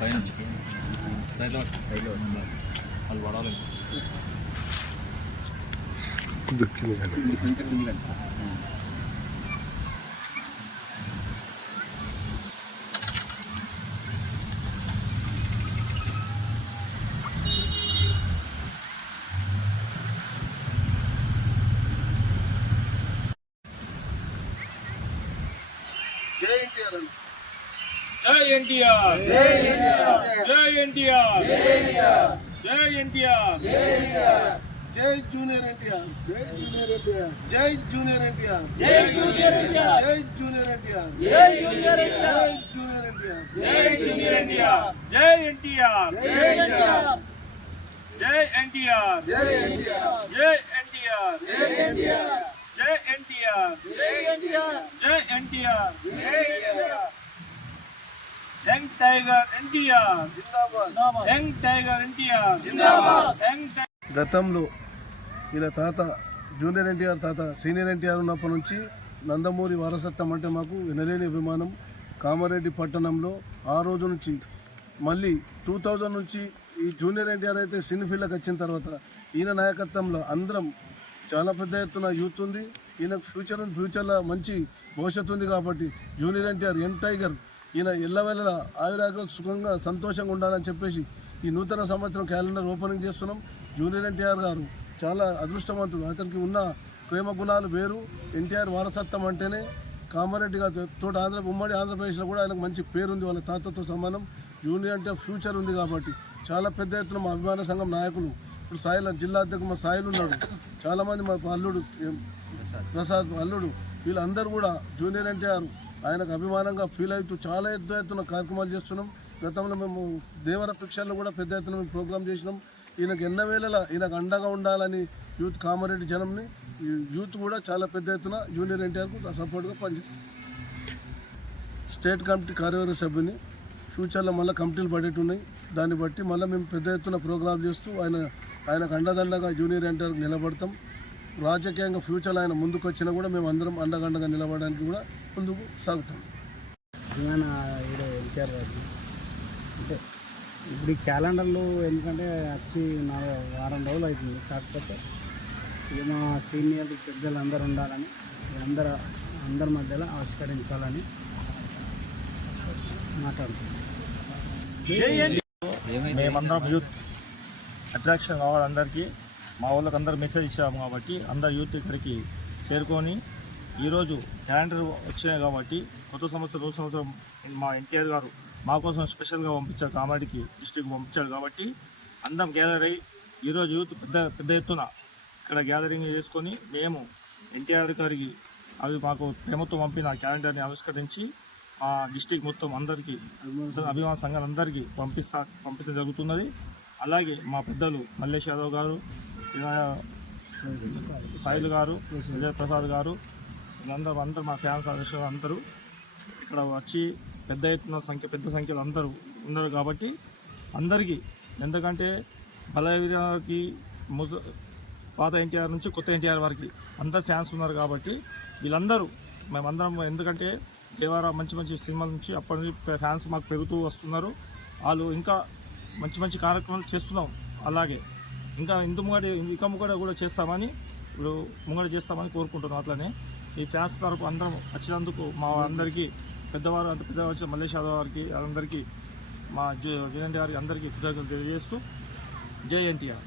పైన సైలాక్ హైలో అది వడాలి దొక్కింది జై ఎన్టీఆర్ జై ఎన్టీఆర్ జై ఎన్టీఆర్ జై జూనియర్ ఎన్టీఆర్ జై జూనియర్ ఎన్టీఆర్ జై జూనియర్ ఎన్టీఆర్ జై జూనియర్ ఎన్టీఆర్ జై జూనియర్ ఎన్టీఆర్ జై జూనియర్ ఎన్టీఆర్ జై జూనియర్ ఎన్టీఆర్ జై ఎన్టీఆర్ జై ఎన్టీఆర్ జై ఎన్టీఆర్ జై ఎన్టీఆర్ జై ఎన్టీఆర్ జై ఎన్టీఆర్ జై ఎన్టీఆర్ జై ఎన్టీఆర్ జై ఎన్టీఆర్ యంగ్ టైగర్ ఎన్టీఆర్ జిందాబాద్ యంగ్ టైగర్ ఎన్టీఆర్ జిందాబాద్ యంగ్ టైగర్ గతంలో ఈయన తాత జూనియర్ ఎన్టీఆర్ తాత సీనియర్ ఎన్టీఆర్ ఉన్నప్పటి నుంచి నందమూరి వారసత్వం అంటే మాకు వినలేని అభిమానం. కామారెడ్డి పట్టణంలో ఆ రోజు నుంచి మళ్ళీ టూ థౌజండ్ నుంచి ఈ జూనియర్ ఎన్టీఆర్ అయితే సినీ ఫీల్డ్కి వచ్చిన తర్వాత ఈయన నాయకత్వంలో అందరం చాలా పెద్ద ఎత్తున యూత్ ఉంది. ఈయన ఫ్యూచర్ ఫ్యూచర్లో మంచి భవిష్యత్తు ఉంది కాబట్టి జూనియర్ ఎన్టీఆర్ యంగ్ టైగర్ ఈయన ఎల్లవేళలా ఆయురాకలు సుఖంగా సంతోషంగా ఉండాలని చెప్పేసి ఈ నూతన సంవత్సరం క్యాలెండర్ ఓపెనింగ్ చేస్తున్నాం. జూనియర్ ఎన్టీఆర్ గారు చాలా అదృష్టవంతుడు. అతనికి ఉన్న ప్రేమ గుణాలు వేరు. ఎన్టీఆర్ వారసత్వం అంటేనే కామారెడ్డి గారు తోట ఆంధ్ర ఉమ్మడి ఆంధ్రప్రదేశ్లో కూడా ఆయనకు మంచి పేరు ఉంది వాళ్ళ తాతతో సమానం. జూనియర్ అంటే ఫ్యూచర్ ఉంది కాబట్టి చాలా పెద్ద ఎత్తున మా అభిమాన సంఘం నాయకులు ఇప్పుడు సాయిల జిల్లా అధ్యక్షుడు మా సాయిలు ఉన్నాడు. చాలామంది మా అల్లుడు ప్రసాద్ అల్లుడు. వీళ్ళందరూ కూడా జూనియర్ ఎన్టీఆర్ ఆయనకు అభిమానంగా ఫీల్ అవుతూ చాలా ఎద్దు ఎత్తున కార్యక్రమాలు చేస్తున్నాం. గతంలో మేము దేవర పక్షాల్లో కూడా పెద్ద ఎత్తున మేము ప్రోగ్రామ్ చేసినాం. ఈయనకు ఎన్న వేళల ఈయనకు అండగా ఉండాలని యూత్ కామారెడ్డి జనంని యూత్ కూడా చాలా పెద్ద ఎత్తున జూనియర్ ఎన్టీఆర్కు సపోర్ట్గా పనిచేస్తుంది స్టేట్ కమిటీ కార్యవర్గ సభ్యుని ఫ్యూచర్లో మళ్ళీ కమిటీలు పడేట్టున్నాయి. దాన్ని బట్టి మళ్ళీ మేము పెద్ద ఎత్తున ప్రోగ్రాం చేస్తూ ఆయన ఆయనకు అండదండగా జూనియర్ ఎన్టీఆర్కి నిలబడతాం. రాజకీయంగా ఫ్యూచర్లో ఆయన ముందుకు వచ్చినా కూడా మేము అందరం అండగండగా నిలబడడానికి కూడా ముందుకు సాగుతాం. తెలంగాణ ఎన్టీఆర్ గారు. అంటే ఇప్పుడు ఈ క్యాలెండర్లు ఎందుకంటే వచ్చి నాలుగు వారం రోజులు అవుతుంది. కాకపోతే ఇక మా సీనియర్ పెద్దలు అందరూ ఉండాలని అందరు అందరి మధ్యలో ఆవిష్కరించాలని మాట్లాడుతున్నాం. మేమందరం యూత్ అట్రాక్షన్ కావాలి అందరికీ. మా వాళ్ళకి అందరు మెసేజ్ ఇచ్చాము కాబట్టి అందరు యూత్ ఇక్కడికి చేరుకొని ఈరోజు క్యాలెండర్ వచ్చినాయి కాబట్టి కొత్త సంవత్సరం రోజు సంవత్సరం మా ఎన్టీఆర్ గారు మా కోసం స్పెషల్గా పంపించారు. కామారెడ్డికి డిస్టిక్ పంపించారు కాబట్టి అందరం గ్యాదర్ అయ్యి ఈరోజు యూత్ పెద్ద పెద్ద ఎత్తున ఇక్కడ గ్యాదరింగ్ చేసుకొని మేము ఎన్టీఆర్ గారికి అవి మాకు ప్రేమతో పంపిన క్యాలెండర్ని ఆవిష్కరించి మా డిస్టిక్ మొత్తం అందరికీ అభిమాన సంఘాలందరికీ పంపిస్తా పంపించడం జరుగుతున్నది. అలాగే మా పెద్దలు మల్లేష్ యాదవ్ గారు సాయిల్ గారు విజయ్ ప్రసాద్ గారు వీళ్ళందరూ అందరూ మా ఫ్యాన్స్ అధ్యక్షులు అందరూ ఇక్కడ వచ్చి పెద్ద ఎత్తున సంఖ్య పెద్ద సంఖ్యలో అందరూ ఉన్నారు కాబట్టి అందరికీ ఎందుకంటే బలవీరాకి ముస పాత ఎన్టీఆర్ నుంచి కొత్త ఎన్టీఆర్ వరకు అందరు ఫ్యాన్స్ ఉన్నారు కాబట్టి వీళ్ళందరూ మేమందరం ఎందుకంటే దేవారా మంచి మంచి సినిమాల నుంచి అప్పటి నుంచి ఫ్యాన్స్ మాకు పెరుగుతూ వస్తున్నారు. వాళ్ళు ఇంకా మంచి మంచి కార్యక్రమాలు చేస్తున్నాం. అలాగే ఇంకా ఇందు ముంగట ఇంకా ముంగట కూడా చేస్తామని ఇప్పుడు ముంగట చేస్తామని కోరుకుంటున్నాం అట్లనే. ఈ ఫ్యాన్స్ తరపు అందరం వచ్చినందుకు మా అందరికీ పెద్దవారు అంత పెద్దవారు వచ్చిన మల్లేష్ యాదవ్ గారికి అందరికీ మా జ గారికి అందరికీ కృతజ్ఞతలు తెలియజేస్తూ. జై ఎన్టీఆర్.